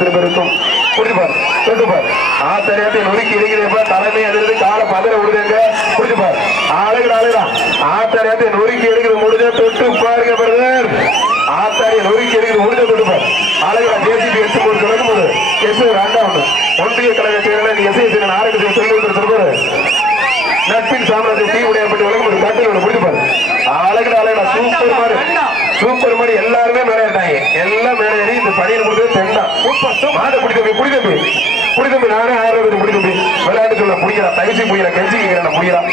அத்தனை பேருக்கும் குடிப்பார் தொட்டுப்பார் ஆத்தரையாத்தை நொறுக்கி இருக்கிறப்ப தலைமை அதிர்ந்து காலை பதற விடுதுங்க குடிச்சுப்பார் ஆளுடா ஆத்தரையாத்தை நொறுக்கி எடுக்கிறது முடிஞ்ச தொட்டு பாருங்க பிரதர் ஆத்தாரிய நொறுக்கி எடுக்கிறது முடிஞ்ச தொட்டுப்பார் ஆளுடா ஜேசிபி எடுத்து போட்டு கிடக்கும் போது எஸ் ரெண்டாவது ஒன்றிய கழக செயலாளர் எஸ்ஐ ஆரோக்கிய சொல்லி சொல்லுவாரு நட்பின் சாம்ராஜ்யம் தீ உடையப்பட்டு வழங்கும் ஒரு கட்டில் பிடிப்பாரு அழகுடா சூப்பர் மாடி எல்லாருமே மேலே ஏறிட்டாங்க எல்லாம் மேலே ஏறி இந்த பணியில் கொடுத்தது தெண்டா மாத குடித்தம்பி நானே 1000 ரூபாய் குடித்தம்பி விளையாட்டு சொல்ல முடியலாம் தயசி முடியல கெஞ்சி கேட்கிறேன் முடியலாம்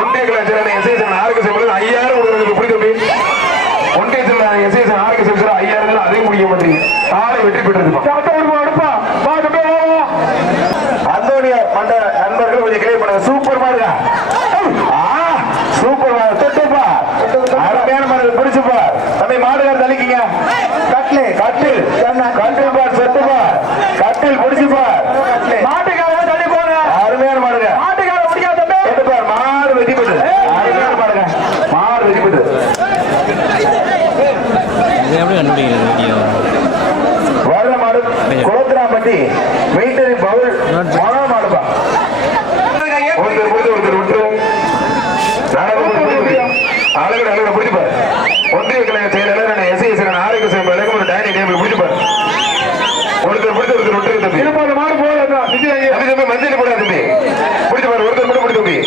ஒன்றிய கலாச்சாரம் எஸ்ஐ ஆரோக்கிய சேவை 5000 கொடுக்குறது குடித்தம்பி ஒன்றிய எஸ்ஐ ஆரோக்கிய சேவை 5000 அதையும் முடிய மாட்டேங்குது காலை வெற்றி பெற்றிருப்பா அந்தோனியார் மண்ட நண்பர்கள் கொஞ்சம் கிளியர் பண்ணுங்க சூப்பர் மாடுங்க சூப்பர் மாடு தொட்டுப்பா அருமையான மாடு பிடிச்சுப்பா தம்பி மாடுகார் தள்ளிக்கிங்க கட்டில் பார் சொத்துப்பா கட்டில் பிடிச்சுப்பா மாட்டுக்கார தள்ளி போங்க அருமையான மாடுங்க மாட்டுக்கார பிடிக்காத தொட்டுப்பார் மாடு வெட்டி போட்டு அருமையான மாடுங்க மாடு வெட்டி போட்டு வர்ற மாடு குளத்திராம்பட்டி வெயிட்டரி பவுல் மொழ மாடுப்பா ஒருத்தர் விட்டு அழகு பிடிச்சுப்பாரு ஒன்றிய கழக செயலாளர் எஸ்ஐ ஆரோக்கிய சேவை ஒரு டைனிங் டேபிள் பிடிச்சுப்பாரு ஒருத்தர் விட்டு தம்பி மஞ்சள் போடாது தம்பி பிடிச்சுப்பாரு ஒருத்தர் மட்டும் பிடிச்சு தம்பி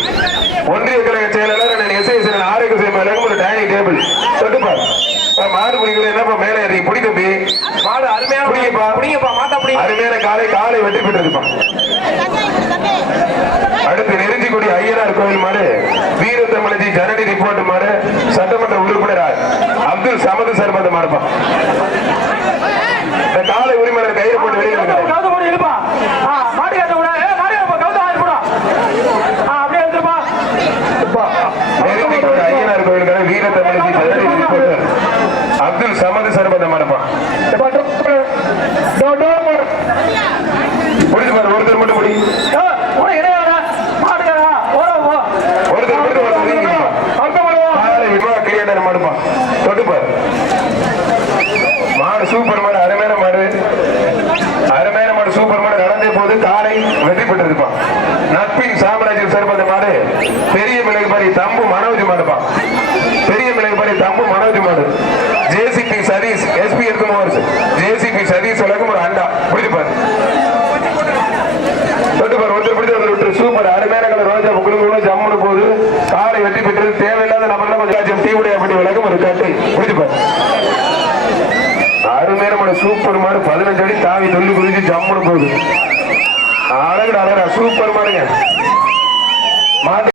ஒன்றிய கழக செயலாளர் எஸ்ஐ ஆரோக்கிய சேவை ஒரு டைனிங் டேபிள் தொட்டுப்பார் மாடு பிடிக்கிறது என்னப்பா மேலே ஏறி பிடி தம்பி மாடு அருமையான பிடிங்கப்பா மாட்டா பிடி அருமையான காலை வெற்றி பெற்றிருப்பான் அடுத்து நெருஞ்சிக்குடி ஐயனார் கோவில் மாடு வீரத்தமிழஜி ஜனனி ரிப்போர்ட் மாடு சட்டமன்ற உறுப்பினர் அப்துல் சமது சர்பந்த மாடுப்பா இந்த காலை உரிமையாளர் கையை போட்டு வெளியே நெருஞ்சிக்குடி ஐயனார் கோவிலுக்கான வீரத்தமிழஜி ஜனனி ரிப்போர்ட்டர் அப்துல் சமது சர்பந்த மாடுப்பா ஒருத்தர் மட்டும் முடி மாடுப்பா தொட்டுப்பார் மாடு சூப்பர் மாடு அருமையான மாடு சூப்பர் மாடு நடந்தே போது காலை வெற்றி பெற்றிருப்பான் நட்பின் சாம்ராஜ்யம் சேர்ப்பது மாடு பெரிய மிளகுபாரி தம்பு மனோஜ் மாடுப்பா பெரிய மிளகுபாரி தம்பு மனோஜ் மாடு ஜேசிபி சதீஷ் எஸ்பி இருக்கும் ஜேசிபி சதீஷ் வழக்கம் ஒரு அண்டா பிடிச்சுப்பார் தொட்டுப்பார் ஒருத்தர் பிடிச்சு விட்டு சூப்பர் அருமையான கலர் ரோஜா குழுங்களும் ஜம்முன்னு போது காலை வெற்றி பெற்றது தேவையில்லாத நபர்கள் கொஞ்சம் தீ உடையப்படி வழக்கம் ஒரு கட்டு பிடிச்சுப்பார் அருமையான மாடு சூப்பர் மாடு 15 அடி தாவி தொல்லி குதிச்சு ஜம்முன்னு போகுது அழகுடா சூப்பர் மாடுங்க மாட்டு